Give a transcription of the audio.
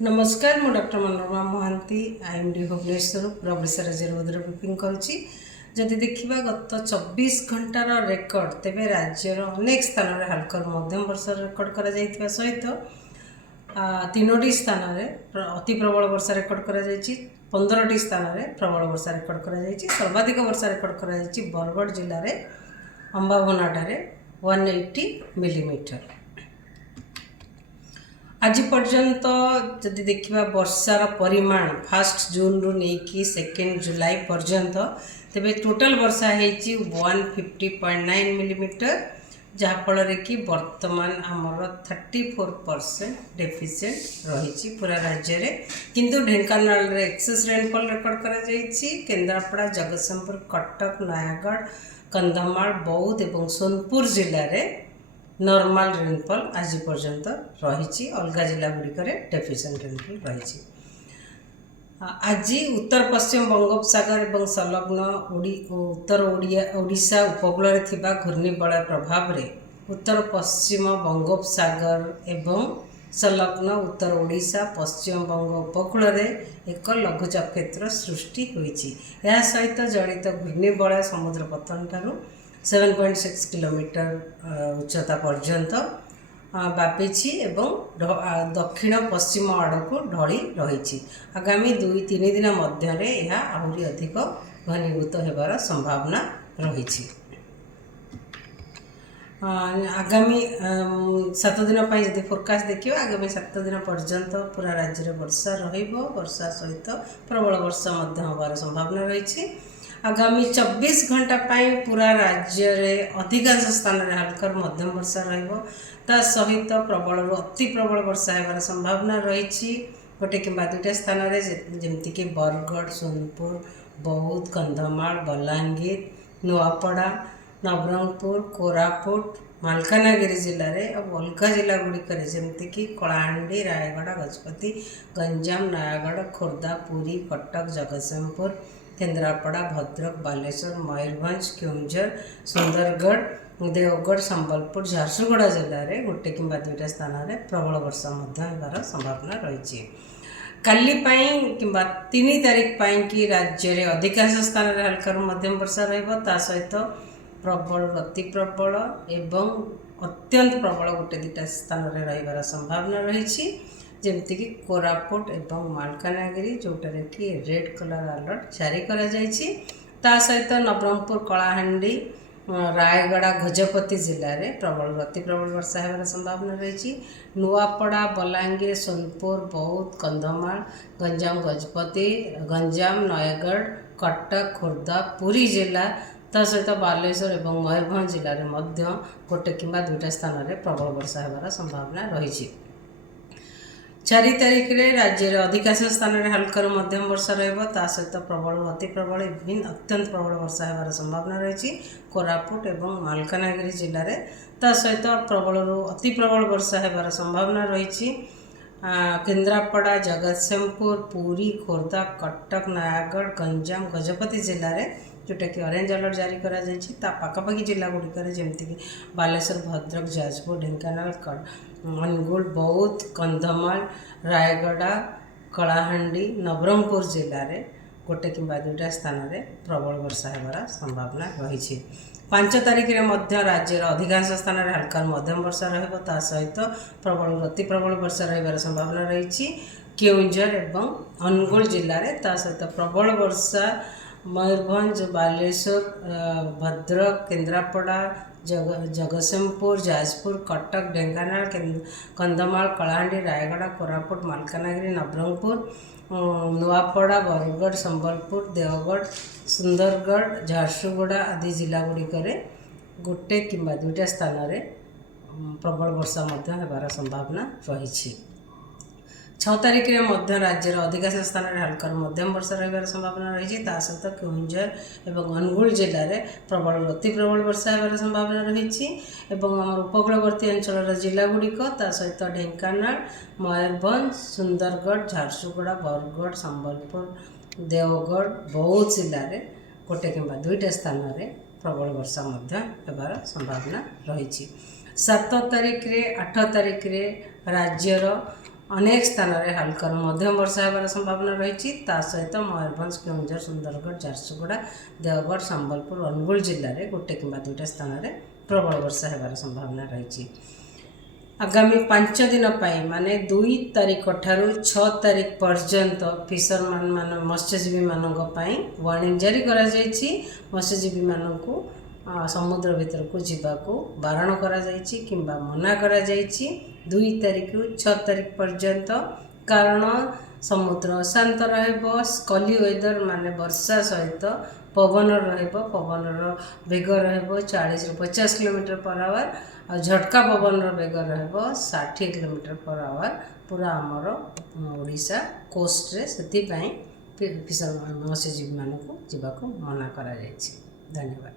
नमस्कार मु doctor Manorama Mahanti IMD Bhubaneswar प्रवेश राज्य उदर बुकिंग करुच्ची जदि देखा गत 24 घंटार रेकर्ड तेरे राज्यर अनेक स्थान में हल्कर मध्यम वर्षा रेकर्ड कर सहित 3टी स्थान में अति प्रबल वर्षा रेकर्ड कर 15टी स्थान में प्रबल वर्षा रेकर्ड कर सर्वाधिक वर्षा रेकर्ड कर बरगढ़ जिले में अंबाभनाठारे 180 मिलीमीटर। आज पर्यंत जदि देखा वर्षार परिमाण 1 जून रु नहीं 2 जुलाई पर्यंत तेरे टोटाल वर्षा है 150.9 मिलीमीटर जहाँफल कि वर्तमान आमर 34% डेफिसिएंट रही पूरा राज्य में। किंतु ढेंकानाल रे एक्सेस रेनफॉल रेकर्ड कर केन्द्रापड़ा जगतसिंहपुर कटक नयागढ़ कंधमाल बौद्ध और सोनपुर जिले में नॉर्मल रेनफॉल आज पर्यंत रही अलग जिला गुड़िक डेफिसिएंट रेनफॉल रही। आज उत्तर पश्चिम बंगोपसागर और संलग्न उत्तर ओडिशा उपकूल थिबा घूर्णिबलय प्रभाव रे उत्तर पश्चिम बंगोपसागर एवं संलग्न उत्तर ओडिशा पश्चिम बंग उपकूल रे एक लघुचाप क्षेत्र सृष्टि होईछि। या सहित जड़ित घूर्णिबलय समुद्र पतन ठारू 7.6 किलोमीटर उच्चता पर्यंत व्यापी एवं दक्षिण पश्चिम आड़ को ढली रही। आगामी 2-3 दिन मध्य आहरी अधिक घनीभूत होबार संभावना रही। आगामी 7 दिन जब फोरकास्ट देखिए आगामी 7 दिन पर्यंत पूरा राज्य में वर्षा वर्षा सहित प्रबल वर्षा होबार संभावना रही। आगामी 24 घंटा पूरा राज्य में अधिकांश स्थान में हल्का मध्यम वर्षा ता सहित प्रबल अति प्रबल वर्षा होबार संभावना रही। गोटे कि 2टा स्थान में जमीक बरगढ़ सोनपुर बौद्ध कंधमाल बलांगीर नुआपड़ा नवरंगपुर कोरापुट मालकानगिरी जिले में और अलग जिला गुड़िक जमीक कलाहांडी रायगढ़ गजपति गंजाम नयागढ़ खोर्धा पुरी कटक जगतसिंहपुर केन्द्रापड़ा भद्रक बालेश्वर मयूरभंज केउंझर सुंदरगढ़ देवगढ़ संबलपुर झारसुगुड़ा जिले में गोटे कि 2टा स्थान में प्रबल वर्षा होबार संभावना रही। काली कि 3 तारीख कि राज्य में अधिकांश स्थान में हल्का मध्यम वर्षा रहा सहित प्रबल अति प्रबल एवं अत्यंत प्रबल 1-2टा स्थान में रही संभावना रही जमीक कोरापुट एवं मालकानगिरी जोटारे कि रेड कलर अलर्ट जारी करा जायछि। ता सहित नवरंगपुर कलाहांडी रायगढ़ गजपति जिले में प्रबल अति प्रबल वर्षा होबार संभावना रही। नुआपड़ा बलांगीर सोनपुर बौद्ध कंधमाल गंजाम गजपति गंजाम नयागढ़ कटक खोर्धा पुरी जिला ता सहित बालेश्वर और मयूरभंज जिले में गोटे कि 2टा स्थान में प्रबल वर्षा होबार संभावना रही। 4 तारीख रे राज्य में अधिकांश स्थान में हल्का मध्यम वर्षा रहा सहित प्रबल अति प्रबल विभिन्न अत्यंत प्रबल वर्षा होबार संभावना रही। कोरापुट और मालकानगिरी जिले में ता सहित प्रबल अति प्रबल वर्षा होबार संभावना रही। केन्द्रापड़ा जगतसिंहपुर पुरी खोर्धा कटक नयागढ़ गंजाम गजपति जिले में जोटा कि ऑरेंज अलर्ट जारी करा जायछि। ता पाखापाखि जिला गुड़िक जमीक बालेश्वर भद्रक जाजपुर ढेंकानाल अनुगुल बौद्ध कंधमाल रायगढ़ कलाहांडी नवरंगपुर जिले में गोटे कि 2टा स्थान में प्रबल वर्षा होबार संभावना रही। 5 तारीख में राज्य में अधिकांश स्थान में हल्का मध्यम वर्षा रहा सहित प्रबल अति प्रबल वर्षा रही संभावना रही। केउंझर और अनुगुल जिले में ता सहित प्रबल वर्षा मयूरभंज बालेश्वर भद्रक केन्द्रापड़ा जगतसिंहपुर जाजपुर कटक ढेंकानाल कंधमाल कलाहांडी रायगढ़ कोरापुट मालकानगिरी नवरंगपुर नुआपड़ा बरगढ़ संबलपुर देवगढ़ सुंदरगढ़ झारसुगुड़ा आदि जिला गुड़िक गोटे कि 2टा स्थान में प्रबल वर्षा होबार संभावना रही। 6 तारीख में राज्य में अधिकांश स्थान में हल्का मध्यम वर्षा रही संभावना रही सहित केउंझर और अनुगुल जिले में प्रबल अति प्रबल वर्षा होबार संभावना रही। आम उपकूलवर्ती अंचल जिला गुड़िक सहित ढेंकानाल मयूरभंज सुंदरगढ़ झारसुगुड़ा बरगढ़ संबलपुर देवगढ़ बौद्ध जिले में गोटे कि 2टा स्थान में प्रबल वर्षा होबार संभावना रही। 7 तारीख रे 8 तारीख रे राज्यर ଅନେକ ସ୍ଥାନରେ ହାଲକାରୁ ମଧ୍ୟମ ବର୍ଷା ହେବାର ସମ୍ଭାବନା ରହିଛି। ତା ସହିତ ମୟୂରଭଞ୍ଜ, କେଉଁଝର, ସୁନ୍ଦରଗଡ଼, ଝାରସୁଗୁଡ଼ା, ଦେଓଗଡ଼, ସମ୍ବଲପୁର, ଅନୁଗୁଳ ଜିଲ୍ଲାରେ ଗୋଟେ କିମ୍ବା ଦୁଇଟା ସ୍ଥାନରେ ପ୍ରବଳ ବର୍ଷା ହେବାର ସମ୍ଭାବନା ରହିଛି। ଆଗାମୀ 5 ଦିନ ପାଇଁ ମାନେ 2 ତାରିଖ ଠାରୁ 6 ତାରିଖ ପର୍ଯ୍ୟନ୍ତ ଫିସରମ୍ୟାନ୍ ମତ୍ସ୍ୟଜୀବୀମାନଙ୍କ ପାଇଁ ୱାର୍ଣ୍ଣିଂ ଜାରି କରାଯାଇଛି। ମତ୍ସ୍ୟଜୀବୀମାନଙ୍କୁ ସମୁଦ୍ର ଭିତରକୁ ଯିବାକୁ ବାରଣ କରାଯାଇଛି କିମ୍ବା ମନା କରାଯାଇଛି 2 ତାରିଖରୁ 6 ତାରିଖ ପର୍ଯ୍ୟନ୍ତ। କାରଣ ସମୁଦ୍ର ଅଶାନ୍ତ ରହିବ, ସ୍କଲି ୱେଦର ମାନେ ବର୍ଷା ସହିତ ପବନ ରହିବ। ପବନର ବେଗ ରହିବ 40ରୁ 50 କିଲୋମିଟର ପର ଆୱାର, ଆଉ ଝଟକା ପବନର ବେଗ ରହିବ 60 କିଲୋମିଟର ପର ଆୱାର ପୁରା ଆମର ଓଡ଼ିଶା କୋଷ୍ଟରେ। ସେଥିପାଇଁ ମତ୍ସ୍ୟଜୀବୀମାନଙ୍କୁ ଯିବାକୁ ମନା କରାଯାଇଛି। ଧନ୍ୟବାଦ।